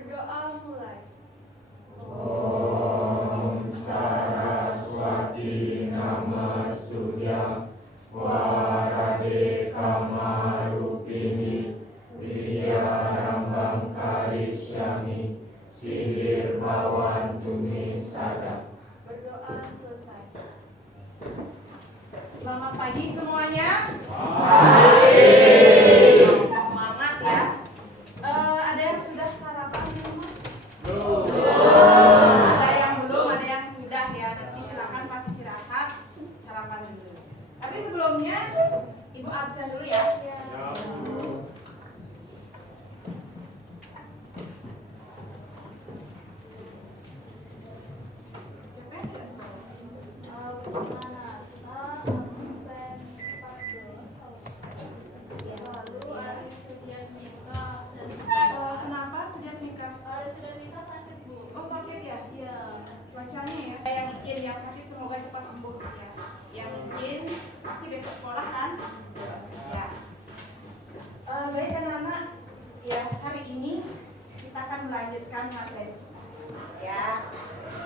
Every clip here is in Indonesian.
Berdoa mulai. Om Saraswati Namastutyam Warade Kamarupini Vidyarambam Karishyami Silir Bhavantu Me Sada. Berdoa selesai. Selamat pagi semuanya. Semangat ya. Ada yang sudah sarapan di rumah? Belum. Ada yang belum, ada yang sudah ya. Nanti silakan pas istirahat sarapan dulu. Tapi sebelumnya Ibu absen dulu ya. Siapa yang tidak semangat? Kenapa sejak nikah? Oh sakit ya? Cuacanya ya. Yang izin yang sakit semoga cepat sembuh ya. Yang izin pasti besok sekolah kan? Ya. Baik anak-anak, ya hari ini kita akan melanjutkan materi. Ya.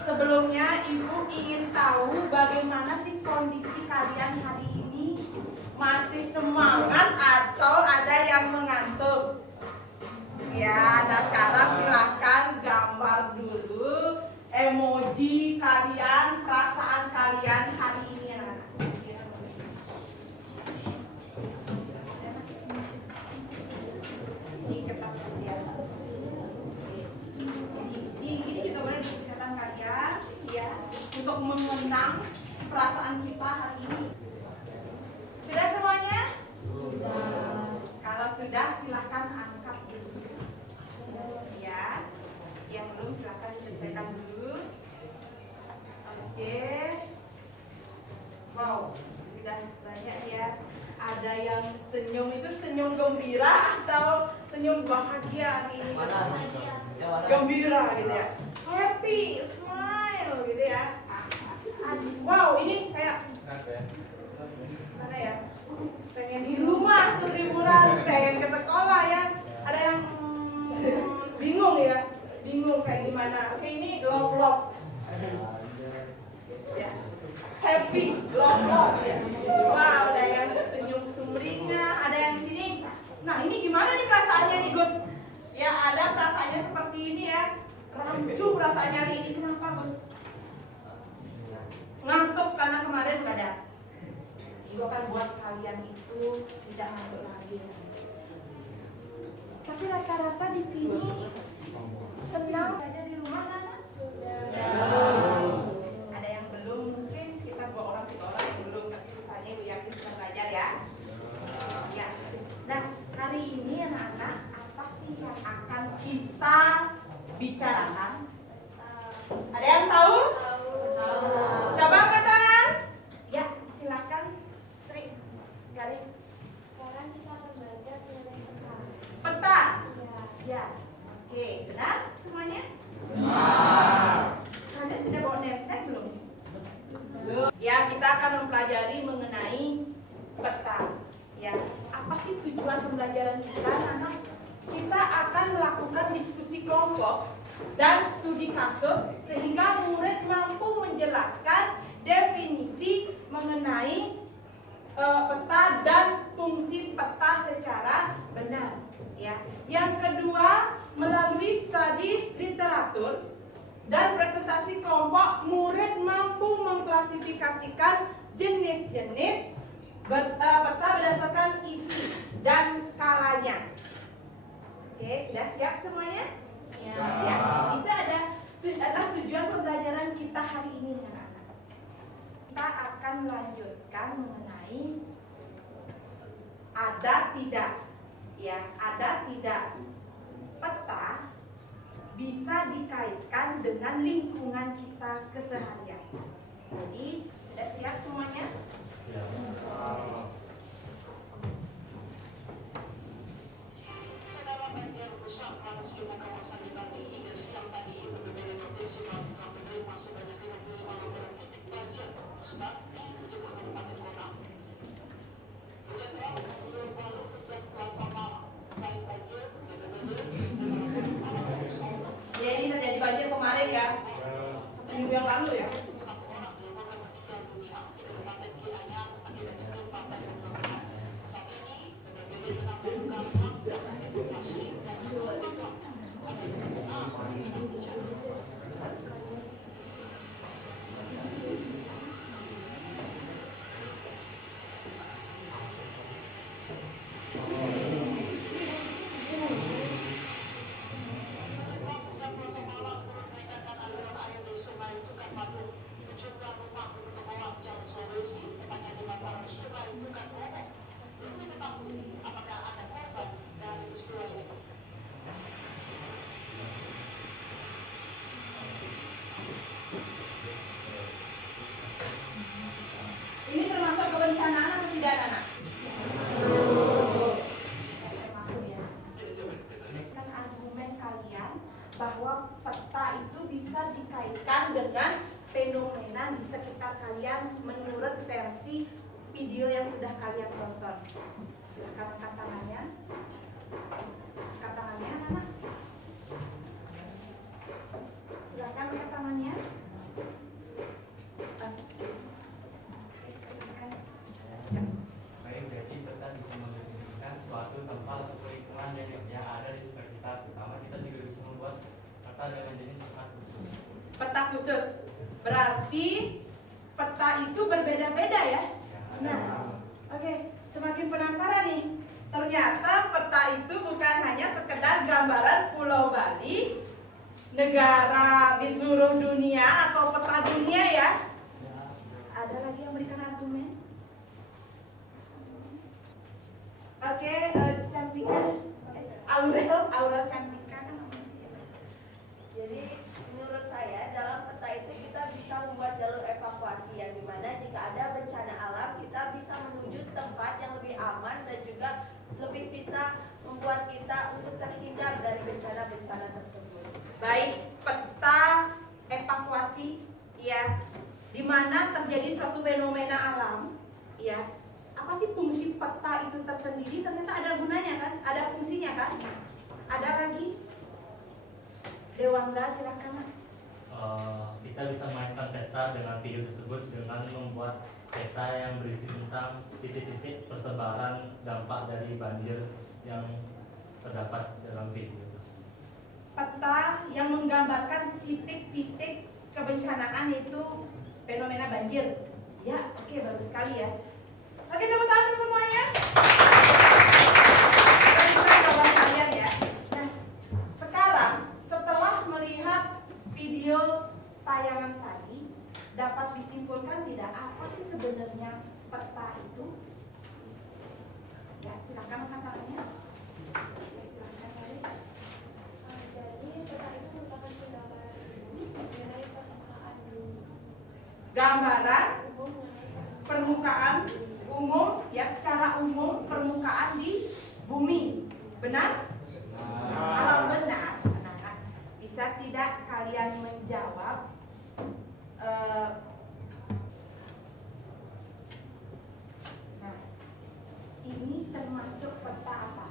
Sebelumnya Ibu ingin tahu bagaimana sih kondisi kalian hari ini? Masih semangat atau ada yang mengantuk? Ya, nah sekarang silahkan gambar dulu emoji kalian, perasaan kalian hari ini anak-anak. Ini kertas ya. Ini juga boleh dikatakan kalian, ya, untuk mengenang perasaan kita hari ini. Sudah semuanya? Sudah. Kalau sudah, silahkan angkat dulu. Ya, yang belum silahkan diselesaikan dulu. Oke. Wow, sudah banyak ya. Ada yang senyum itu senyum gembira atau senyum bahagia hari ini? Gembira gitu ya. Happy, smile gitu ya. Wow, ini kayak mana ya? Pengen di rumah tuh liburan, pengen ke sekolah ya. Ada yang bingung ya, bingung kayak gimana. Oke, ini love ya. Happy love ya. Wow, ada yang senyum sumringah, ada yang di sini. Nah, ini gimana nih perasaannya nih Gus? Ya, ada perasaannya seperti ini ya. Rancu perasaannya nih. Ini kenapa Gus? Ngantuk karena kemarin nggak ada. Ibu akan buat kalian itu tidak ngantuk lagi. Tapi rata-rata di sini senang aja di rumah Nana? Ada yang belum, mungkin sekitar 2 orang 3 orang yang belum, tapi sisanya Ibu yakin sudah belajar ya. Ya. Nah, hari ini anak-anak apa sih yang akan kita bicarakan? Ada yang tahu? Coba angkat tangan. Ya, silakan. Garing. Sekarang kita akan belajar mengenai peta. Peta. Ya. Oke, benar semuanya? Benar. Kalian sudah bawa nemtek belum? Belum. Ya, kita akan mempelajari mengenai peta. Ya, apa sih tujuan pembelajaran kita, anak? Kita akan melakukan diskusi kelompok dan studi kasus sehingga murid mampu menjelaskan definisi mengenai peta dan fungsi peta secara benar. Ya. Yang kedua, melalui studi literatur dan presentasi kelompok, murid mampu mengklasifikasikan jenis-jenis peta berdasarkan isi dan skalanya. Oke, sudah siap semuanya? Ya, itu adalah tujuan pembelajaran kita hari ini, anak-anak. Kita akan melanjutkan mengenai ada tidak, ya, ada tidak peta bisa dikaitkan dengan lingkungan kita keseharian. Jadi, sudah siap semuanya? Saudara banjir besar panas di kawasan Bali hingga siang tadi itu berbeda provinsi melakukan menerima sebanyak 55 laporan titik banjir tersebar di sejumlah kabupaten kota. Hujan deras mengguyur Bali sejak Selasa malam. Selain banjir, BPBD melakukan penanganan longsor kemarin ya, minggu yang lalu ya. Satu orang dilaporkan meninggal dunia di Kabupaten Gianyar akibat gempa dan peperangan. Saat ini BPBD tengah melakukan langkah evakuasi dan penyelamatan agar benar-benar tidak terjadi. Sejak Selasa malam turut meningkatkan aliran air di Sungai Tukar Madu. Sejumlah rumah di Petubolang, Jalan Sulawesi, tepatnya di bantaran Sungai Tukar Madu. Belum diketahui apakah ada korban dari peristiwa ini. Ini termasuk kebencanaan atau tidak, anak? Termasuk ya. Kan argumen kalian bahwa peta itu bisa dikaitkan dengan fenomena di sekitar kalian menurut versi video yang sudah kalian tonton. Silakan angkat tangannya. Angkat tangannya, anak. Silakan angkat tangannya. Silakan. Baik, berarti peta bisa mendefinisikan suatu tempat atau lingkungan yang ada di sekitar kita. Pertama, kita juga bisa membuat peta dengan jenis peta khusus. Peta khusus. Berarti peta itu berbeda-beda ya? Nah, oke. Semakin penasaran nih. Ternyata peta itu bukan hanya sekedar gambaran Pulau Bali, negara di seluruh dunia atau peta dunia ya. Ada lagi yang berikan argumen? Oke, Cantika. Aurel Cantika kan namanya. Jadi menurut saya dalam peta itu kita bisa membuat jalur evakuasi yang dimana jika ada bencana alam kita bisa menuju tempat yang lebih aman dan juga lebih bisa membuat kita untuk terhindar dari bencana-bencana tersebut. Baik, peta evakuasi ya, di mana terjadi suatu fenomena alam ya. Apa sih fungsi peta itu tersendiri? Ternyata ada gunanya kan, ada fungsinya kan. Ada lagi? Dewangga, silakan. Kita bisa mainkan peta dengan video tersebut dengan membuat peta yang berisi tentang titik-titik persebaran dampak dari banjir yang terdapat dalam video. Peta yang menggambarkan titik-titik kebencanaan yaitu fenomena banjir. Ya, oke, bagus sekali ya. Oke, tepuk tangan untuk semuanya. Keren jawaban kalian ya. Nah, sekarang setelah melihat video tayangan tadi, dapat disimpulkan tidak apa sih sebenarnya peta itu? Ya, silakan angkat tangannya. Ya, silakan Ari. Jadi peta itu merupakan gambaran mengenai permukaan bumi. Gambaran Umum mengenai permukaan umum ya, secara umum permukaan di bumi. Benar? Kalau benar, anak-anak, bisa tidak kalian menjawab nah, ini termasuk peta apa?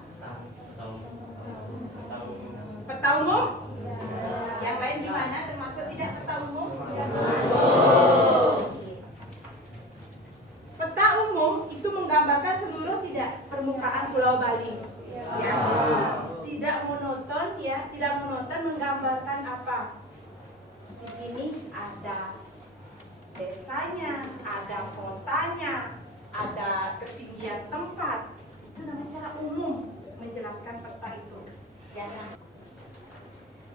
Peta umum? Yang lain gimana? Termasuk tidak peta umum? Peta umum itu menggambarkan seluruh tidak permukaan Pulau Bali. Ya. Tidak monoton ya, tidak monoton menggambarkan apa? Di sini ada desanya, ada kotanya, ada ketinggian tempat. Itu namanya secara umum menjelaskan peta itu. Ya.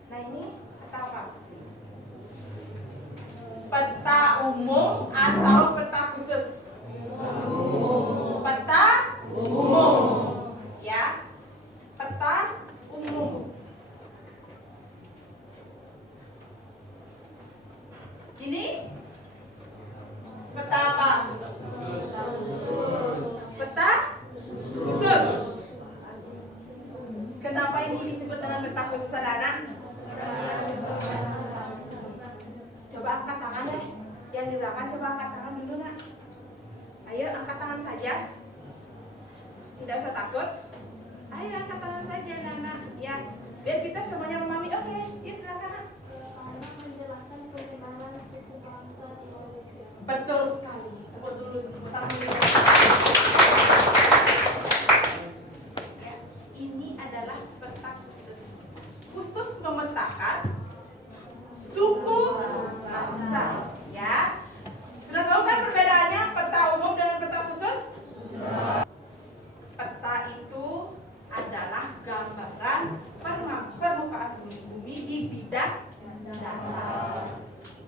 Nah, ini peta apa? Peta umum atau peta khusus? Peta umum. Ya. Peta umum. Ini peta apa? Peta khusus. Kenapa ini disebut dengan peta khusus, anak-anak? Coba angkat tangan deh. Yang di belakang coba angkat tangan dulu, nak. Ayo angkat tangan saja. Tidak usah takut. Ayo angkat tangan saja, anak-anak. Ya, biar kita semuanya memahami. Oke, ya silakan, nak. karena memetakan suku bangsa. Ya, sudah tahu kan perbedaannya peta umum dengan peta khusus? Peta itu adalah gambaran permukaan bumi di bidang datar.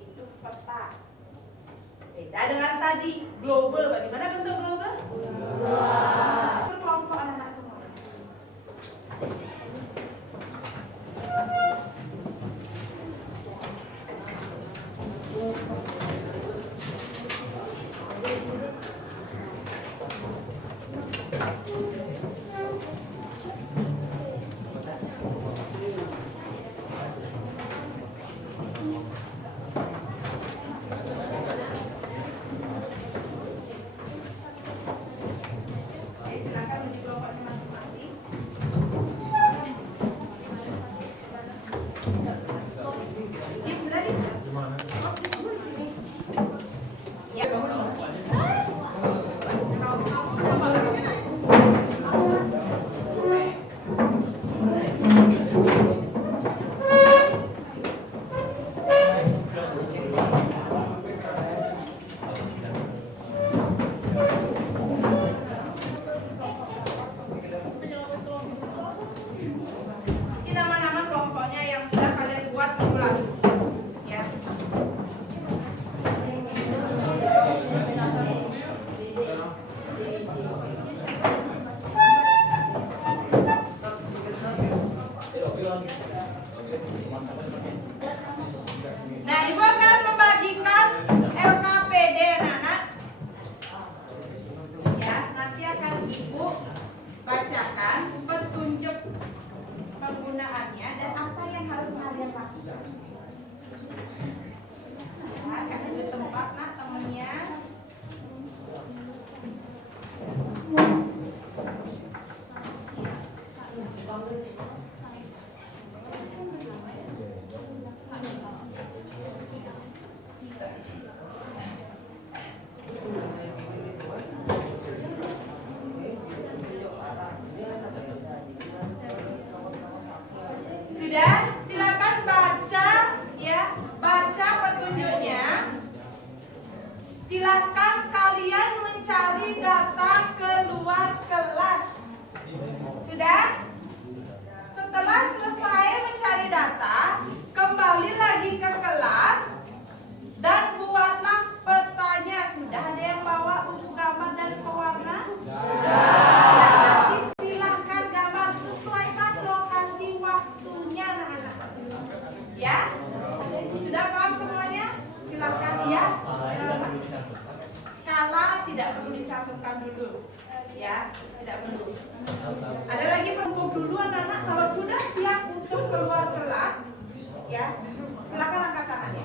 Itu peta. Beda dengan tadi global. Bagaimana bentuk global? Berkelompok anak-anak semua. Silakan uji kelompoknya masing-masing. Di sebelah di sini. Ya. Isi nama-nama kelompoknya yang sudah kalian buat minggu lalu. Ya. Nah, Ibu akan membagikan LKPD anak-anak. Ya, nanti akan Ibu bacakan petunjuk penggunaannya dan apa yang harus kalian lakukan. Ya, kasih di tempat nah temennya. Sudah, silakan baca ya, baca petunjuknya. Silakan kalian mencari data keluar kelas. Sudah? Setelah selesai mencari data, kembali lagi ke kelas dan buatlah petanya. Sudah ada yang bawa buku gambar dan pewarna? Sudah. Silakan gambar, sesuaikan lokasi waktunya anak-anak. Ya? Sudah paham semuanya? Silakan ya. Skala tidak perlu dicantumkan dulu. Ya, tidak perlu. Ada lagi perlu dulu anak-anak kalau sudah siap untuk keluar kelas, ya. Silakan angkat tangannya.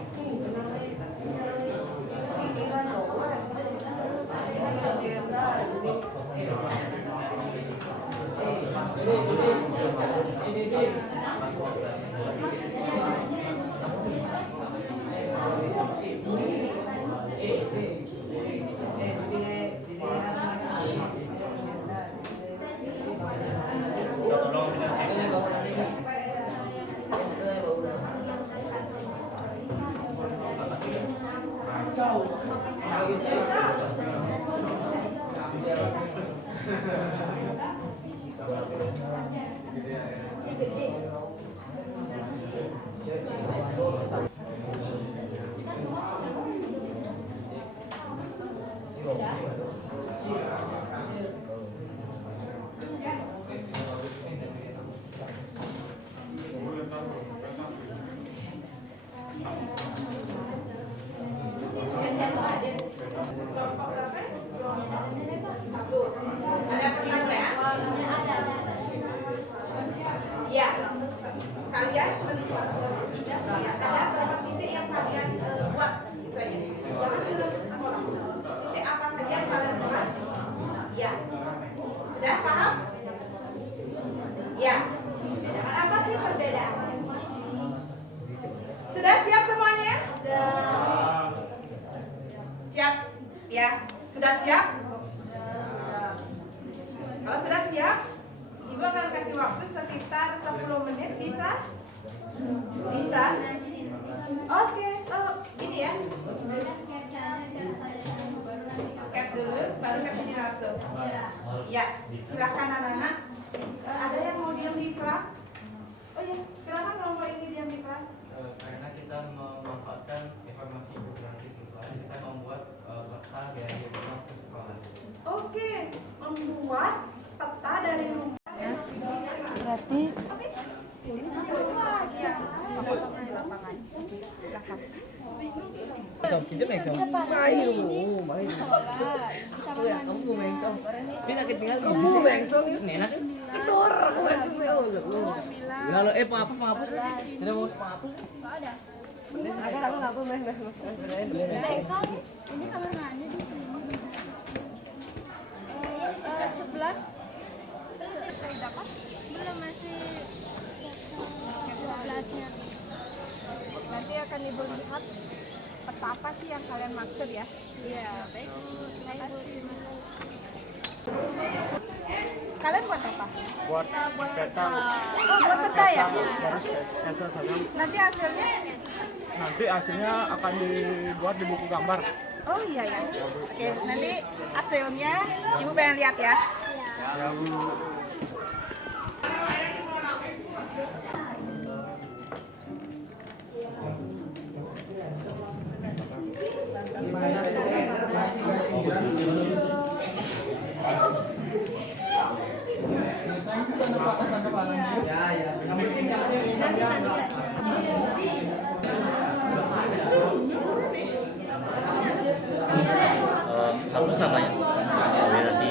Ada pertanyaan? Ya, kalian melihat ya, ada berapa titik yang kalian buat gitu aja. Jangan dulu sekolah. Titik apa saja yang kalian buat? Ya, sudah paham? Ya, apa sih perbedaan? Sudah siap semuanya? Siap? Ya, sudah siap? Kalau sudah siap, Ibu akan kasih waktu sekitar 10 menit, bisa? harus Ya, bisa. silakan anak-anak. Ada yang mau diam di kelas? Oh ya, kenapa kelompok ini diam di kelas? Karena kita memanfaatkan informasi gratis siswa, kita membuat peta dari rumah ke sekolah. Oke, membuat peta dari rumah. Berarti ini kamar mandi di sini. 11 dapat belum masih 12-nya. nanti akan Ibu lihat peta apa sih yang kalian maksud ya? Iya, baik Bu. Terima kasih. Kalian buat apa? Buat peta. Oh, buat peta ya? Baru sketsa saja. Nanti hasilnya Akan dibuat di buku gambar. oh iya ya. Oke, nanti hasilnya Ibu pengen lihat ya. Ya, Bu. Harus sama ya. Nanti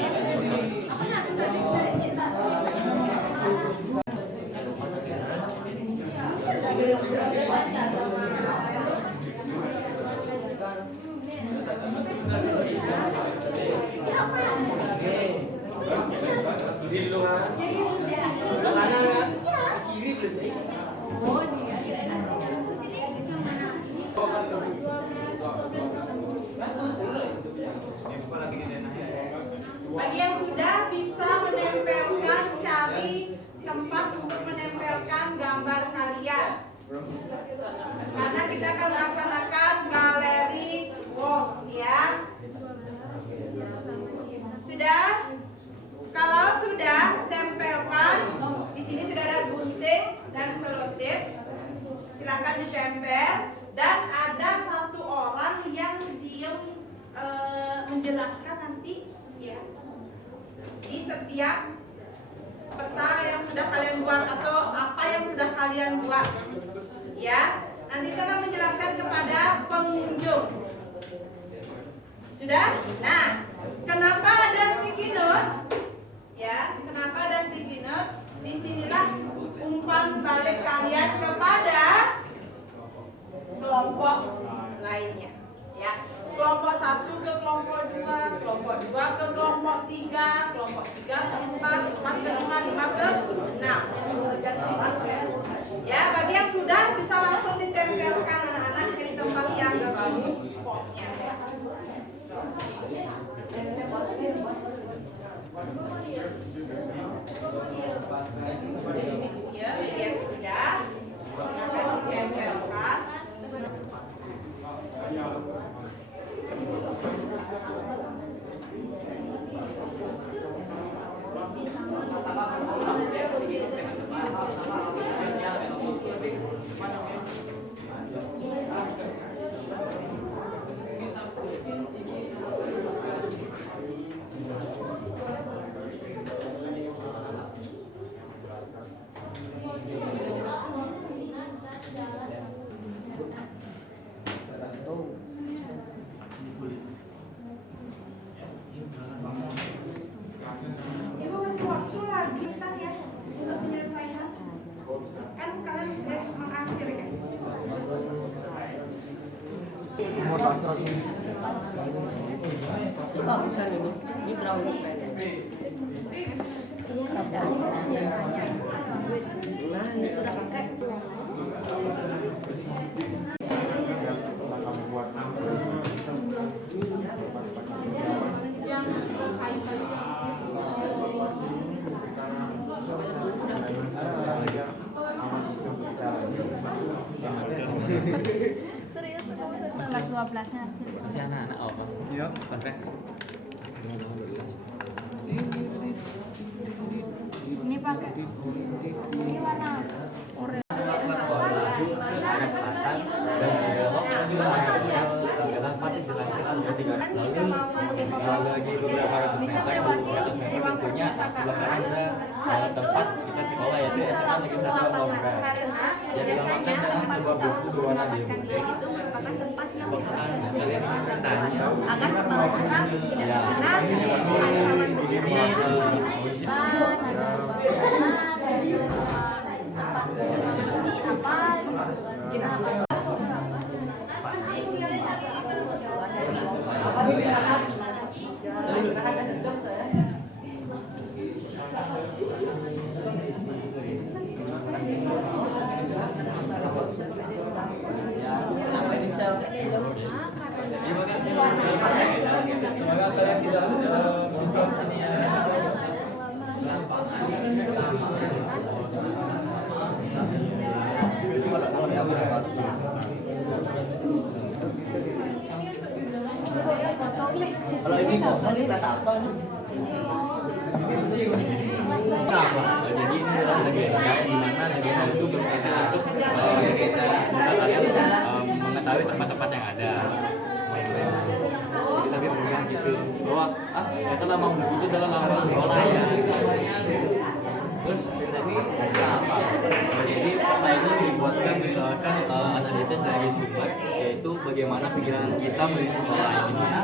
Bagi yang sudah bisa menempelkan, cari tempat untuk menempelkan gambar kalian. Karena kita akan melaksanakan galeri walk ya. Sudah? Kalau sudah, tempelkan. Di sini sudah ada gunting dan selotip. Silakan ditempel. Dan ada satu orang yang dia menjelaskan nanti ya di setiap peta yang sudah kalian buat atau apa yang sudah kalian buat ya. Nanti kita akan menjelaskan kepada pengunjung. Sudah? Nah, kenapa ada sticky note? Ya, kenapa ada sticky note? Disinilah umpan balik kalian kepada kelompok lainnya. Ya, kelompok 1 ke kelompok 2, kelompok 2 ke kelompok 3, kelompok 3 ke 4, 4 ke 5, 5 ke 6. Ya, bagi yang sudah bisa langsung ditempelkan anak-anak di tempat yang bagus spotnya. Ya, yang sudah silakan ditempelkan. Ibu kasih waktu lagi kan ya untuk menyelesaikan. Kan kalian mengakhir ya. Bagusan ini brown pendek. Nah, ini sudah pakai. Yang kayu-kayu. Kelas 12-nya harus Masih anak-anak apa? Iya. Kontrak. tempat kita sekolah yaitu SMA Negeri 1 Lomba yang dilamakan dengan sebuah buku berwarna biru. Itu merupakan tempat yang Kalian ingin bertanya agar kepala anak tidak terkena ancaman bencana Semoga kalian tidak bisa sini ya. Kalau ini kosong ini kata apa nih? Jadi ini adalah legenda di mana legenda itu berkaitan untuk kita mengetahui tempat-tempat yang ada. Tapi bukan gitu bahwa kita lah mau begitu dalam lama sekolah ya. Terus tapi apa? Jadi peta ini dibuatkan misalkan analisis dari sumber, yaitu bagaimana pikiran kita menuju sekolah, di mana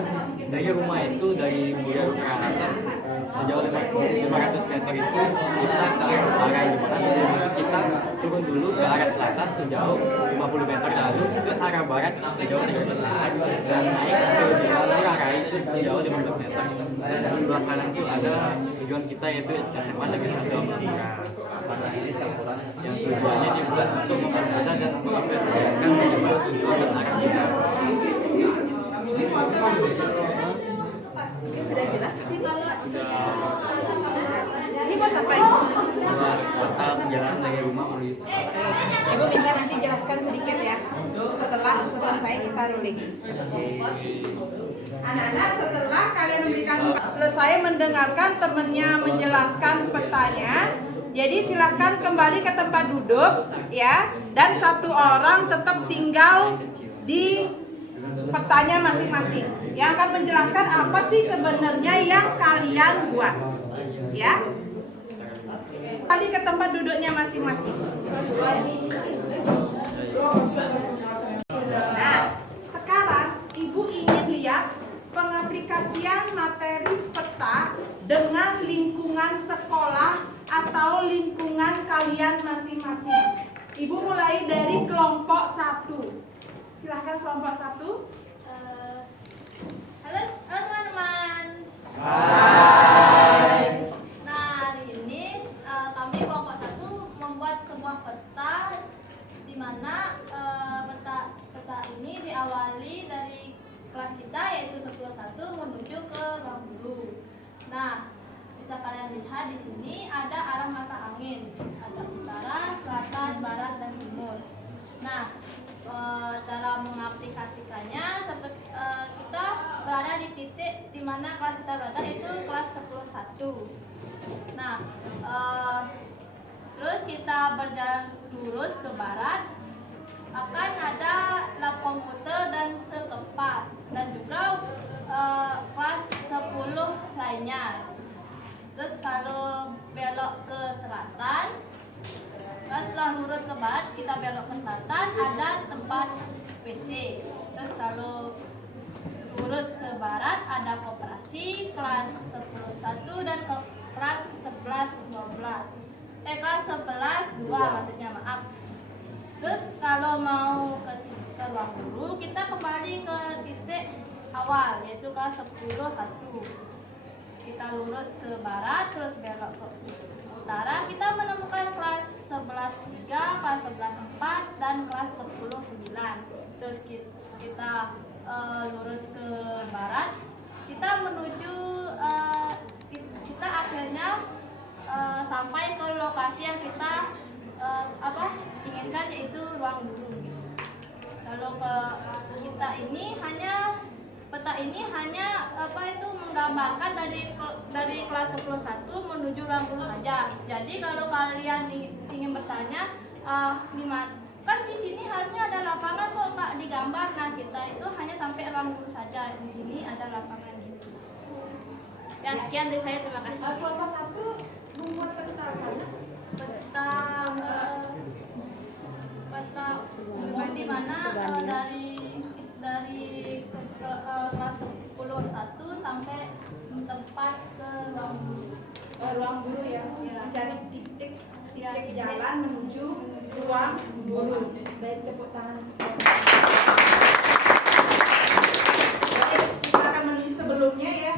dari rumah itu dari Mulia Karangasem sejauh 500 meter itu kita ke arah utara, di mana sebelum itu kita turun dulu ke arah selatan sejauh 50 meter, lalu ke arah barat sejauh 300 meter dan naik ke Jalan Rai itu sejauh 15 meter. Dan di sebelah kanan itu ada tujuan kita yaitu SMA Negeri 1 Lomba. Karena ini campuran yang tujuannya dibuat untuk mempermudah dan mengapresiasikan bagaimana tujuan dan arah kita. Sudah jelas sih kalau ini buat apa ini? Kota perjalanan dari rumah menuju sekolah. Ibu minta nanti jelaskan sedikit ya. Setelah selesai kita ruling. Anak-anak, setelah kalian memberikan selesai mendengarkan temennya menjelaskan petanya, jadi silakan kembali ke tempat duduk ya, dan satu orang tetap tinggal di petanya masing-masing yang akan menjelaskan apa sih sebenarnya yang kalian buat ya. Kembali ke tempat duduknya masing-masing. Nah, sekarang ibu ingin lihat pengaplikasian materi peta dengan lingkungan sekolah atau lingkungan kalian masing-masing. Ibu mulai dari kelompok 1. Silahkan kelompok 1. Halo teman-teman. Hai. Nah, hari ini kami kelompok 1 membuat sebuah peta di mana peta ini diawali dari kelas kita yaitu 10.1 menuju ke ruang guru. Nah, bisa kalian lihat di sini ada arah mata angin, ada utara, selatan, barat, dan timur. Nah, cara mengaplikasikannya kita berada di titik di mana kelas kita berada itu kelas 10.1. Nah, terus kita berjalan lurus ke barat, akan ada lab komputer dan sekepat, dan juga kelas 10 lainnya. Terus kalau belok ke selatan, setelah lurus ke barat kita belok ke selatan ada tempat WC. Terus kalau lurus ke barat ada koperasi kelas 10.1 dan kelas 11.12. Kelas 11.2 maksudnya, maaf. Terus kalau mau ke ruang guru kita kembali ke titik awal yaitu kelas 10.1. Kita lurus ke barat terus belok ke utara, kita menemukan kelas 11.3, kelas 11.4 dan kelas 10.9. Terus kita lurus ke barat, kita menuju kita akhirnya sampai ke lokasi yang kita inginkan yaitu ruang guru. Kalau ke kita ini hanya Peta ini hanya menggambarkan dari kelas 11 menuju ruang guru saja. Jadi kalau kalian ingin bertanya, kan di sini harusnya ada lapangan kok Kak digambar. Nah, kita itu hanya sampai ruang guru saja. Di sini ada lapangan gitu. Ya, sekian dari saya, terima kasih. Kelompok 1 membuat peta apa? Peta di mana dari kelas 10 sampai tempat ke ruang guru. Ruang guru ya, mencari titik jalan menuju ruang guru. Baik, tepuk tangan. Baik, kita akan menulis sebelumnya ya.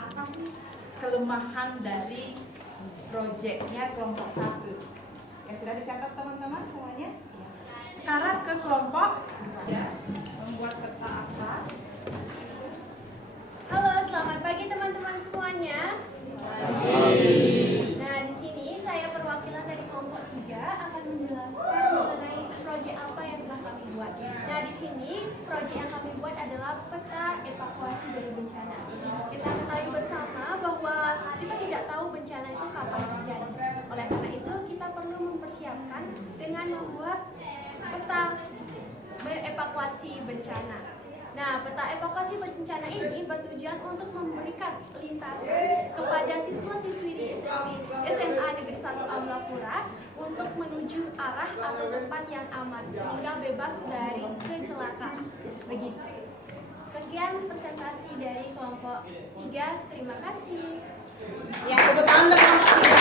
Apa sih kelemahan dari proyeknya kelompok 1? Ya, sudah dicatat teman-teman semuanya? Ya. Sekarang ke kelompok ya, membuat peta apa? Halo, selamat pagi teman-teman semuanya. Nah, di sini saya perwakilan dari kelompok 3 akan menjelaskan mengenai proyek apa yang telah kami buat. Nah, di sini proyek yang kami buat adalah peta evakuasi dari bencana. Kita ketahui bersama bahwa kita tidak tahu bencana itu kapan terjadi. Oleh karena itu, kita perlu mempersiapkan dengan membuat peta evakuasi bencana. Nah, peta evakuasi bencana ini bertujuan untuk memberikan lintasan kepada siswa-siswi di SMA Negeri 1 Amlapura untuk menuju arah atau tempat yang aman sehingga bebas dari kecelakaan. Begitu. Sekian presentasi dari kelompok 3. Terima kasih. Ya, tepuk tangan untuk kelompok 3.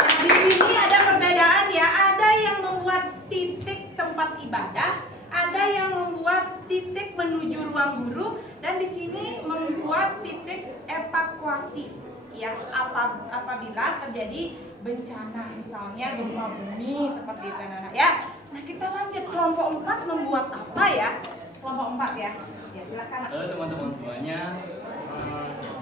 Nah, di sini ada perbedaan ya. Ada yang membuat titik tempat ibadah, ada yang membuat titik menuju ruang guru, dan di sini membuat titik evakuasi yang apabila terjadi bencana, misalnya gempa bumi seperti itu anak-anak ya. Nah, kita lanjut kelompok 4 membuat apa ya? Kelompok 4 ya. Ya, silakan. Halo teman-teman semuanya.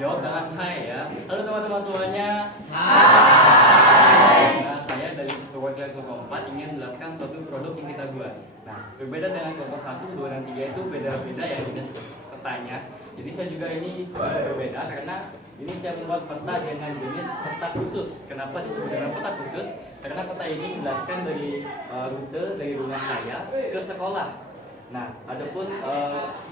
Jawab dengan hai ya. Halo teman-teman semuanya. Hai. Nah, saya dari perwakilan kelompok 4 ingin menjelaskan suatu produk yang kita buat. Nah, berbeda dengan kelompok 1, 2, dan 3 itu beda-beda ya jenis petanya. Jadi saya juga ini sedikit berbeda karena ini saya membuat peta dengan jenis peta khusus. Kenapa disebut dengan peta khusus? Karena peta ini menjelaskan dari rute dari rumah saya ke sekolah. Nah, adapun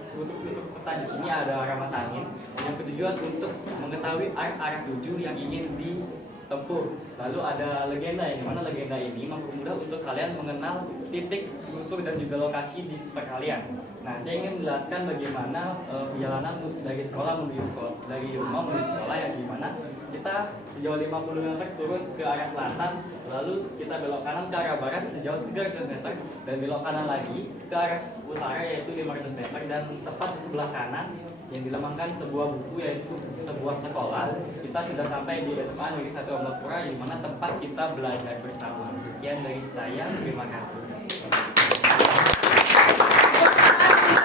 struktur peta di sini ada arah angin yang bertujuan untuk mengetahui arah tuju yang ingin ditempuh. Lalu ada legenda, yang mana legenda ini mempermudah untuk kalian mengenal titik, struktur, dan juga lokasi di sekitar kalian. Nah, saya ingin menjelaskan bagaimana perjalanan dari sekolah menuju sekolah, dari rumah menuju sekolah, yang dimana kita sejauh 50 meter turun ke arah selatan, lalu kita belok kanan ke arah barat sejauh 300 meter, dan belok kanan lagi ke arah utara yaitu 500 meter, dan tepat di sebelah kanan yang dilambangkan sebuah buku yaitu sebuah sekolah. Kita sudah sampai di SMA Negeri 1 Amlapura, di mana tempat kita belajar bersama. Sekian dari saya, terima kasih.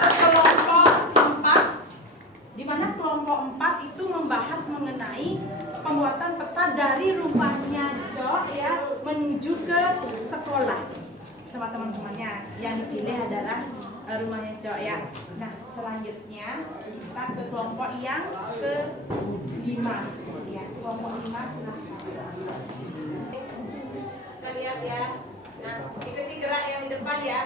Kelompok 4, di mana kelompok 4 itu membahas mengenai pembuatan peta dari rumahnya Jo ya menuju ke sekolah. Teman-teman semuanya, yang dipilih adalah rumahnya Jo ya. Nah, selanjutnya kita ke kelompok yang ke-5 ya. Kelompok 5 silahkan. Kita lihat ya. Nah, ikuti gerak yang di depan ya.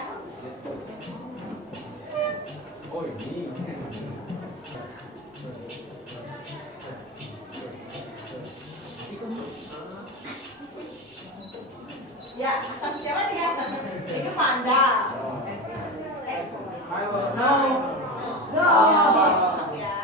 Oh ini. Ya, siapa dia? Ini Panda. No. Ya.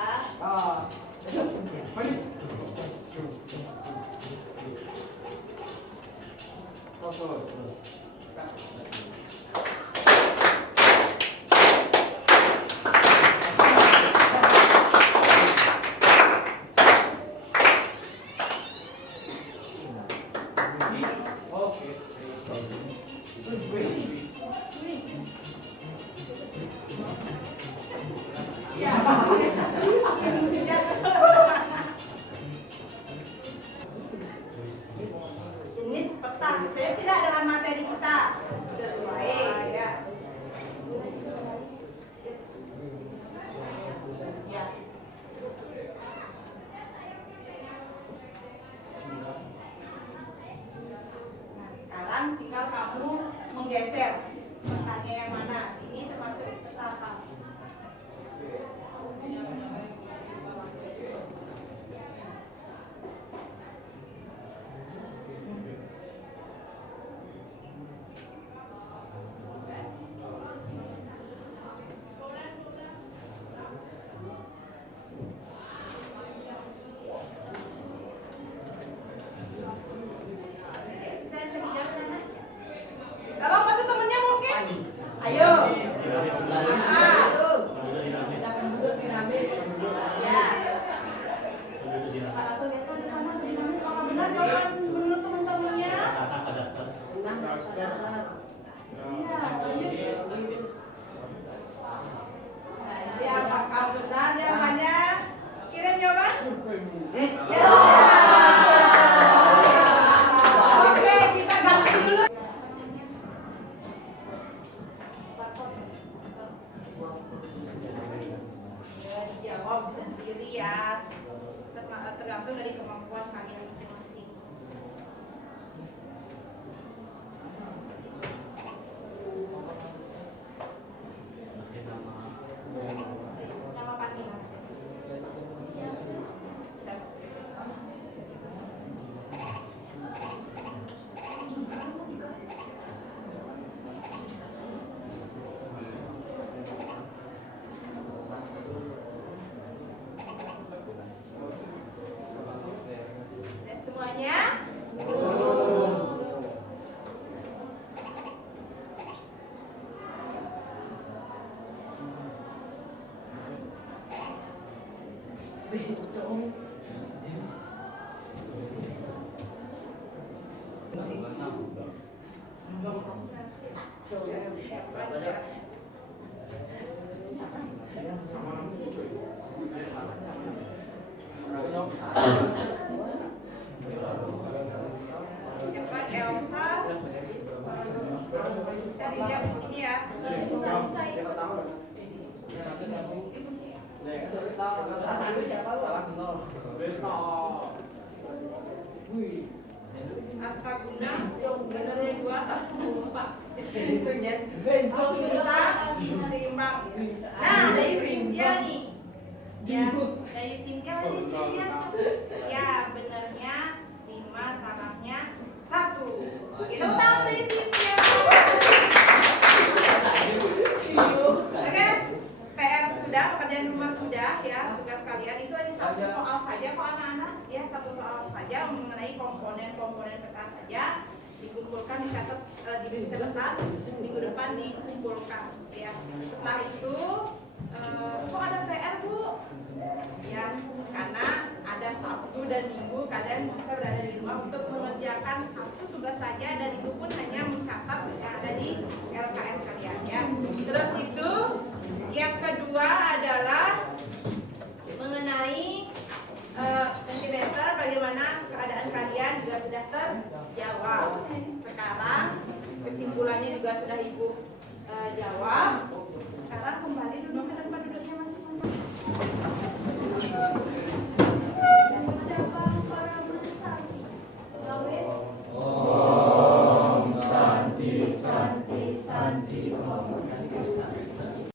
menggeser petanya yang mana. Ini termasuk peta apa? Kalau apa tuh temennya mungkin? Ayo. Apa? Ya. Langsung besok di sana dinamis apakah benar jawaban menurut teman-temannya? Jadi apakah benar jawabannya? Kirim jawaban? Ya. Oke, kita ganti dulu. Dijawab sendiri ya, tergantung dari kemampuan kalian masing-masing. Nama panggilan. Semuanya? Cepat Elsa. Bisa dilihat di sini ya. Apa guna? Benernya 2, 1, 4. Itunya. Kalau kita seimbang. Nah, dari Cynthia nih. Ya, dari Cynthia mana nih Cynthia? Ya, benernya 5, salahnya 1. Kita tahu dari Cynthia. Oke, PR sudah, pekerjaan rumah sudah ya, tugas kalian itu hanya satu soal saja kok anak-anak ya, satu soal saja mengenai komponen-komponen peta saja, dikumpulkan, dicatat di catatan, minggu depan dikumpulkan ya. Setelah itu kok ada PR Bu? Ya, karena ada Sabtu dan Minggu kalian bisa berada di rumah untuk mengerjakan satu tugas saja, dan itu pun hanya mencatat yang ada di LKS kalian ya. Terus itu yang kedua adalah mengenai ventilator, bagaimana keadaan kalian juga sudah terjawab. Sekarang kesimpulannya juga sudah Ibu jawab.